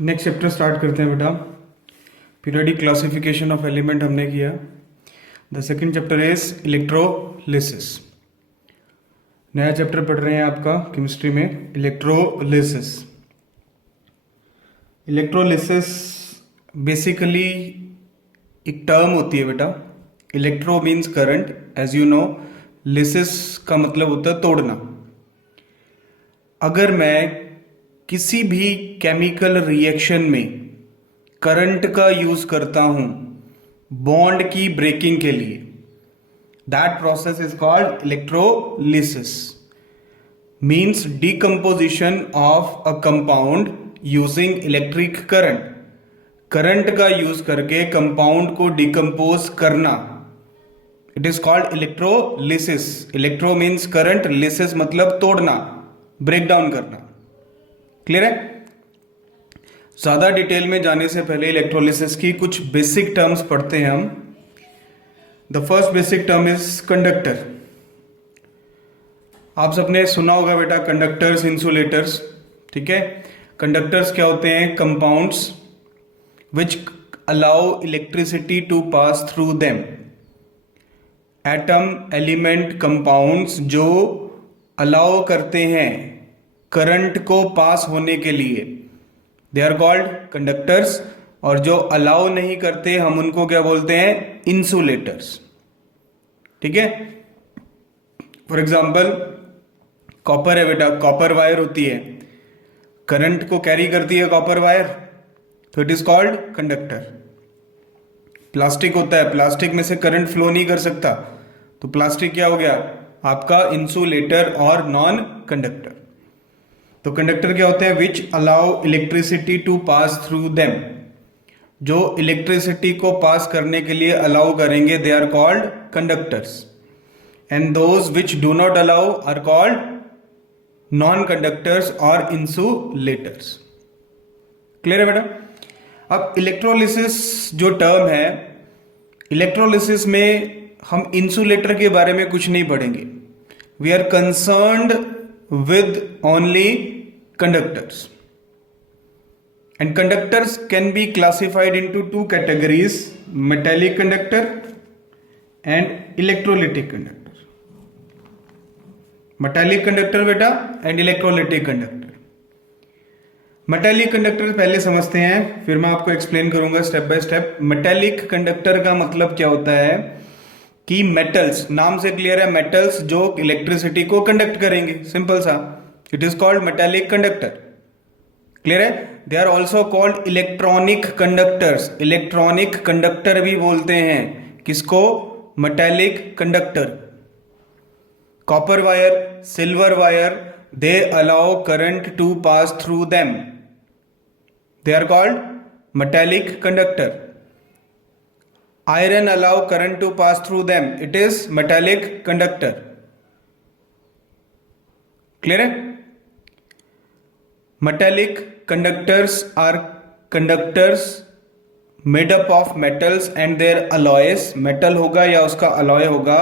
Next chapter start करते हैं बेटा। पीरियोडिक क्लासिफिकेशन ऑफ एलिमेंट हमने किया। The second chapter is electrolysis. नया चैप्टर पढ़ रहे हैं आपका केमिस्ट्री में, इलेक्ट्रोलिसिस। इलेक्ट्रोलिसिस बेसिकली एक टर्म होती है बेटा। Electro means current, as you know. Lysis का मतलब होता है तोड़ना। अगर मैं किसी भी केमिकल रिएक्शन में करंट का यूज करता हूं बॉन्ड की ब्रेकिंग के लिए, that process is called electrolysis. Means decomposition of a compound using electric current. Current का यूज करके कंपाउंड को डिकम्पोज करना, it is called electrolysis. Electro means current, lysis मतलब तोड़ना, ब्रेक डाउन करना। क्लियर है? ज्यादा डिटेल में जाने से पहले इलेक्ट्रोलिसिस की कुछ बेसिक टर्म्स पढ़ते हैं हम। The first basic term is conductor. आप सबने सुना होगा बेटा कंडक्टर्स, इंसुलेटर्स। ठीक है, कंडक्टर्स क्या होते हैं? Compounds which allow electricity to pass through them. Atom, element, compounds जो अलाउ करते हैं करंट को पास होने के लिए, दे आर कॉल्ड कंडक्टर्स। और जो अलाउ नहीं करते हम उनको क्या बोलते हैं? इंसुलेटर्स। ठीक है, फॉर एग्जाम्पल कॉपर है बेटा, कॉपर वायर होती है, करंट को कैरी करती है कॉपर वायर, तो it is called conductor. Plastic होता है, प्लास्टिक में से करंट फ्लो नहीं कर सकता, तो प्लास्टिक क्या हो गया? आपका इंसुलेटर और नॉन कंडक्टर। तो कंडक्टर क्या होते हैं? Which allow electricity to pass through them. जो इलेक्ट्रिसिटी को पास करने के लिए अलाउ करेंगे, they are called conductors. And those which do not allow are called non conductors और इंसुलेटर्स। क्लियर है बेटा? अब इलेक्ट्रोलिसिस जो टर्म है, इलेक्ट्रोलिसिस में हम इंसुलेटर के बारे में कुछ नहीं पढ़ेंगे। We are concerned with only conductors, and conductors can be classified into two categories: metallic conductor and electrolytic conductor. metallic conductor बेटा and electrolytic conductor. Metallic conductor पहले समझते हैं, फिर मैं आपको एक्सप्लेन करूंगा step by step. Metallic conductor का मतलब क्या होता है कि मेटल्स, नाम से क्लियर है, मेटल्स जो इलेक्ट्रिसिटी को कंडक्ट करेंगे, सिंपल सा, it is called metallic conductor. Clear है? They are also called electronic conductors. Electronic conductor भी बोलते हैं किसको? Metallic conductor. Copper wire, silver wire, they allow current to pass through them, they are called metallic conductor. Iron allow current to pass through them, it is metallic conductor. Clear है? Metallic conductors are conductors made up of metals and their alloys, metal होगा या उसका alloy होगा,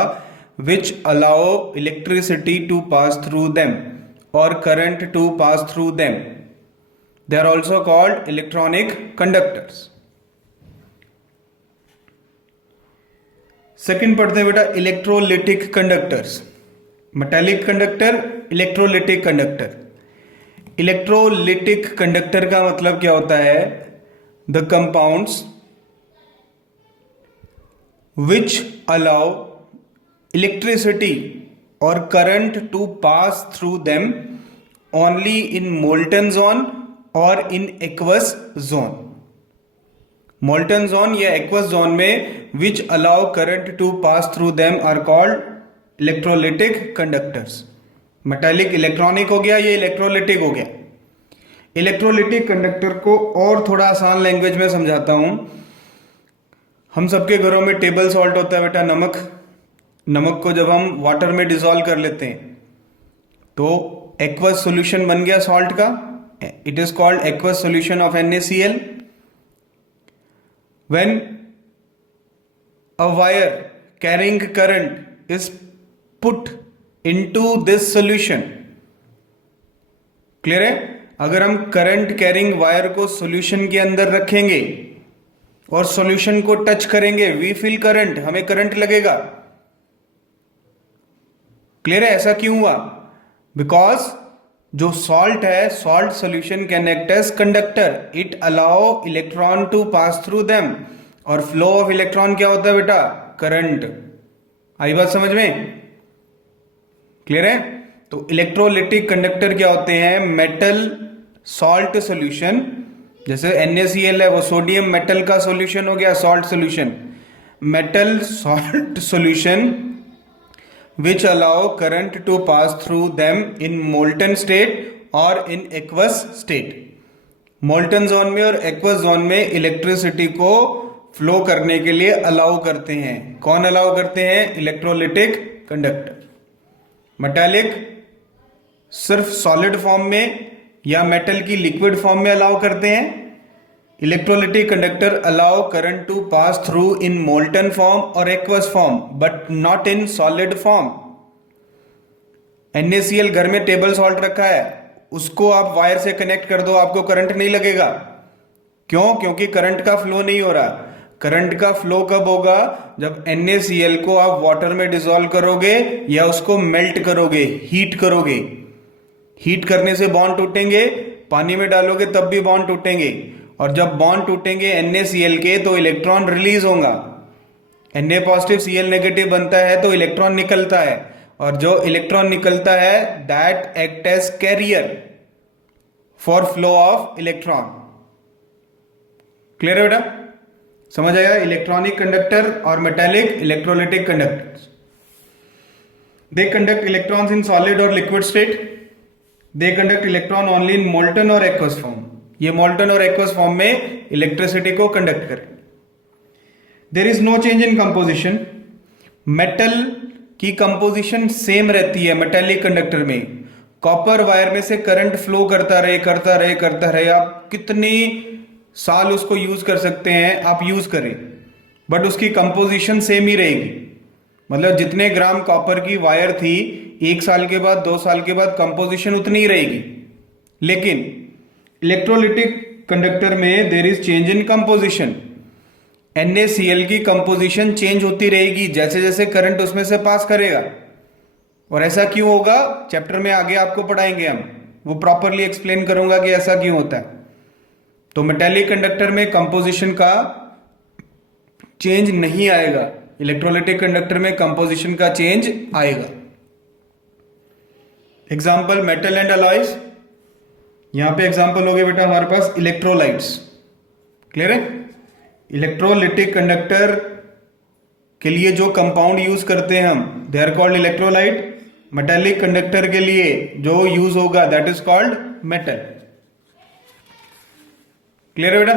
which allow electricity to pass through them or current to pass through them. They are also called electronic conductors. Second पढ़ते हैं बेटा electrolytic conductors. Metallic conductor, electrolytic conductor. Electrolytic conductor का मतलब क्या होता है? The compounds which allow electricity और current to pass through them only in molten zone और in aqueous zone. Molten zone या एक्वस जोन में which allow current to pass through them are called electrolytic conductors. Metallic electronic हो गया, ये electrolytic हो गया। Electrolytic conductor को और थोड़ा आसान लैंग्वेज में समझाता हूं। हम सबके घरों में टेबल सॉल्ट होता है बेटा, नमक। नमक को जब हम वाटर में डिसॉल्व कर लेते हैं तो एक्वस सॉल्यूशन बन गया सॉल्ट का, it is called aqueous solution of NaCl. When a wire carrying current is put into this solution, clear है? अगर हम करंट कैरिंग वायर को सॉल्यूशन के अंदर रखेंगे और सॉल्यूशन को टच करेंगे, वी फील करंट, हमें करंट लगेगा। क्लियर है? ऐसा क्यों हुआ? बिकॉज जो सॉल्ट है, salt solution can act as conductor, it allow electron to pass through them, और फ्लो ऑफ इलेक्ट्रॉन क्या होता है बेटा? करंट। आई बात समझ में? क्लियर है? तो इलेक्ट्रोलिटिक कंडक्टर क्या होते हैं? मेटल सॉल्ट सॉल्यूशन, जैसे NaCl है वो सोडियम मेटल का सॉल्यूशन हो गया, salt solution, metal salt solution which allow current to pass through them in molten state और in aqueous state। molten zone में और aqueous zone में इलेक्ट्रिसिटी को फ्लो करने के लिए अलाउ करते हैं। कौन अलाउ करते हैं? Electrolytic conductor. मेटालिक सिर्फ सॉलिड फॉर्म में या मेटल की लिक्विड फॉर्म में अलाउ करते हैं। Electrolytic conductor allow current to pass through in molten form और aqueous form but not in solid form. NaCl घर में टेबल सॉल्ट रखा है, उसको आप वायर से कनेक्ट कर दो, आपको करंट नहीं लगेगा। क्यों? क्योंकि करंट का फ्लो नहीं हो रहा। करंट का फ्लो कब होगा? जब NaCl को आप वाटर में डिसॉल्व करोगे या उसको मेल्ट करोगे, हीट करोगे। हीट करने से बॉन्ड टूटेंगे, पानी में डालोगे तब भी बॉन्ड टूटेंगे, और जब बॉन्ड टूटेंगे NaCl के तो इलेक्ट्रॉन रिलीज होगा। Na पॉजिटिव Cl नेगेटिव बनता है तो इलेक्ट्रॉन निकलता है, और जो इलेक्ट्रॉन निकलता है that act as carrier for flow of electron. Clear है बेटा? समझ आएगा? इलेक्ट्रॉनिक कंडक्टर और metallic electrolytic conductors, they conduct electrons in solid और liquid state, they conduct electron only in molten और एक्वस फॉर्म। ये मोल्टन और एक्वस फॉर्म में इलेक्ट्रिसिटी को कंडक्ट करें। There is no change in composition, metal की composition same रहती है मेटालिक कंडक्टर में। कॉपर वायर में से करंट फ्लो करता रहे करता रहे करता रहे, आप कितनी साल उसको यूज कर सकते हैं, आप यूज करें, बट उसकी कंपोजिशन सेम ही रहेगी। मतलब जितने ग्राम कॉपर की वायर थी, 1 साल के बाद 2 साल के बाद कंपोजिशन उतनी ही रहेगी। लेकिन इलेक्ट्रोलिटिक कंडक्टर में there is change in composition. NaCl की कंपोजिशन चेंज होती रहेगी जैसे जैसे करंट उसमें से पास करेगा। और ऐसा क्यों होगा? चैप्टर में आगे आपको पढ़ाएंगे, हम वो प्रॉपरली एक्सप्लेन करूंगा कि ऐसा क्यों होता है। तो मेटालिक कंडक्टर में कंपोजिशन का चेंज नहीं आएगा, इलेक्ट्रोलिटिक कंडक्टर में कंपोजिशन का चेंज आएगा। एग्जाम्पल मेटल एंड अलॉयज, यहां पे एग्जाम्पल हो गए बेटा हमारे पास इलेक्ट्रोलाइट्स। क्लियर है? इलेक्ट्रोलिटिक कंडक्टर के लिए जो कंपाउंड यूज करते हैं हम, they are called electrolyte. Metallic conductor के लिए जो यूज होगा that is called metal. Clear है बेटा?